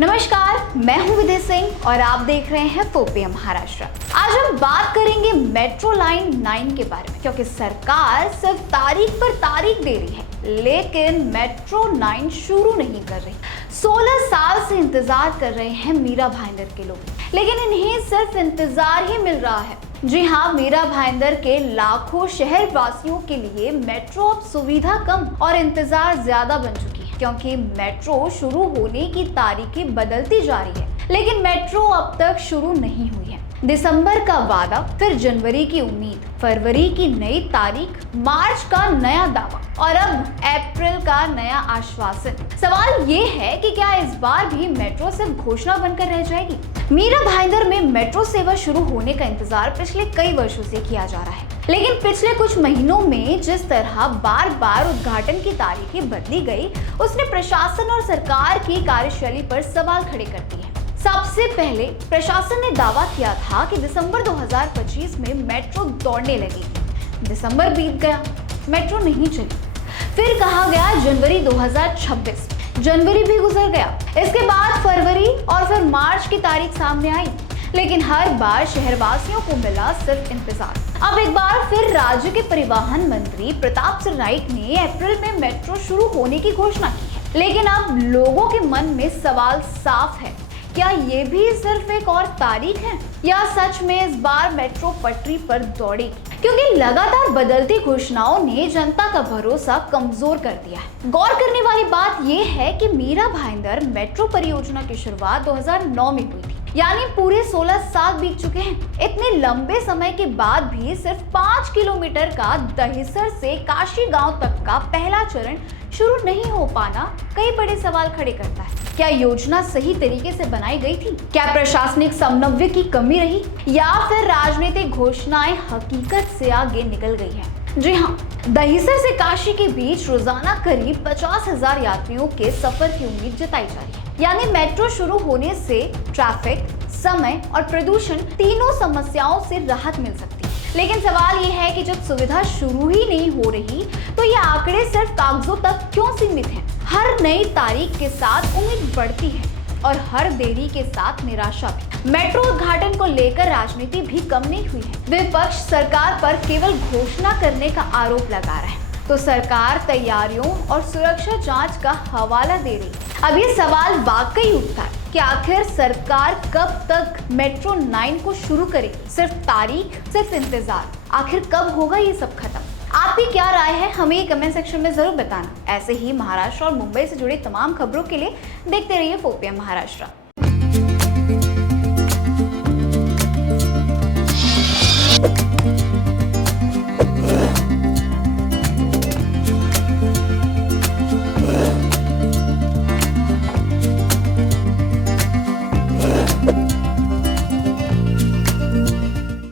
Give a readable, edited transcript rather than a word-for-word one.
नमस्कार, मैं हूं विधि सिंह और आप देख रहे हैं फोपीएम महाराष्ट्र। आज हम बात करेंगे मेट्रो लाइन 9 के बारे में, क्योंकि सरकार सिर्फ तारीख पर तारीख दे रही है लेकिन मेट्रो 9 शुरू नहीं कर रही। 16 साल से इंतजार कर रहे हैं मीरा भाईंदर के लोग, लेकिन इन्हें सिर्फ इंतजार ही मिल रहा है। जी हाँ, मीरा भाईंदर के लाखों शहर वासियों के लिए मेट्रो अब सुविधा कम और इंतजार ज्यादा बन चुकी है, क्योंकि मेट्रो शुरू होने की तारीखें बदलती जा रही है, लेकिन मेट्रो अब तक शुरू नहीं हुई है। दिसंबर का वादा, फिर जनवरी की उम्मीद, फरवरी की नई तारीख, मार्च का नया दावा और अब अप्रैल का नया आश्वासन। सवाल ये है कि क्या इस बार भी मेट्रो सिर्फ घोषणा बनकर रह जाएगी? मीरा भाईंदर में मेट्रो सेवा शुरू होने का इंतजार पिछले कई वर्षों से किया जा रहा है, लेकिन पिछले कुछ महीनों में जिस तरह बार बार उद्घाटन की तारीखें बदली गई, उसने प्रशासन और सरकार की कार्यशैली पर सवाल खड़े कर दिए हैं। सबसे पहले प्रशासन ने दावा किया था कि दिसंबर 2025 में मेट्रो दौड़ने लगेगी। दिसंबर बीत गया, मेट्रो नहीं चली। फिर कहा गया जनवरी 2026, जनवरी भी गुजर गया। इसके बाद फरवरी और फिर मार्च की तारीख सामने आई, लेकिन हर बार शहरवासियों को मिला सिर्फ इंतजार। अब एक बार फिर राज्य के परिवहन मंत्री प्रताप सिंह राइट ने अप्रैल में मेट्रो शुरू होने की घोषणा की है, लेकिन अब लोगों के मन में सवाल साफ है, क्या ये भी सिर्फ एक और तारीख है या सच में इस बार मेट्रो पटरी पर दौड़ेगी? क्योंकि लगातार बदलती घोषणाओं ने जनता का भरोसा कमजोर कर दिया है। गौर करने वाली बात यह है कि मीरा भाईंदर मेट्रो परियोजना की शुरुआत 2009 में हुई थी, यानी पूरे 16 साल बीत चुके हैं। इतने लंबे समय के बाद भी सिर्फ 5 किलोमीटर का दहिसर से काशी गांव तक का पहला चरण शुरू नहीं हो पाना कई बड़े सवाल खड़े करता है। क्या योजना सही तरीके से बनाई गई थी? क्या प्रशासनिक समन्वय की कमी रही, या फिर राजनीतिक घोषणाएं हकीकत से आगे निकल गई हैं? जी हाँ, दहिसर से काशी के बीच रोजाना करीब 50,000 यात्रियों के सफर की उम्मीद जताई जा रही है। यानी मेट्रो शुरू होने से ट्रैफिक, समय और प्रदूषण तीनों समस्याओं से राहत मिल सकती है। लेकिन सवाल ये है कि जब सुविधा शुरू ही नहीं हो रही तो ये आंकड़े सिर्फ कागजों तक क्यों सीमित हैं? हर नई तारीख के साथ उम्मीद बढ़ती है और हर देरी के साथ निराशा भी। मेट्रो उद्घाटन को लेकर राजनीति भी कम नहीं हुई है। विपक्ष सरकार पर केवल घोषणा करने का आरोप लगा रहा है, तो सरकार तैयारियों और सुरक्षा जांच का हवाला दे रही है। अब ये सवाल वाकई उठता है कि आखिर सरकार कब तक मेट्रो 9 को शुरू करेगी? सिर्फ तारीख, सिर्फ इंतजार, आखिर कब होगा ये सब खत्म? आपकी क्या राय है, हमें ये कमेंट सेक्शन में जरूर बताना। ऐसे ही महाराष्ट्र और मुंबई से जुड़ी तमाम खबरों के लिए देखते रहिए फोपीएम महाराष्ट्र।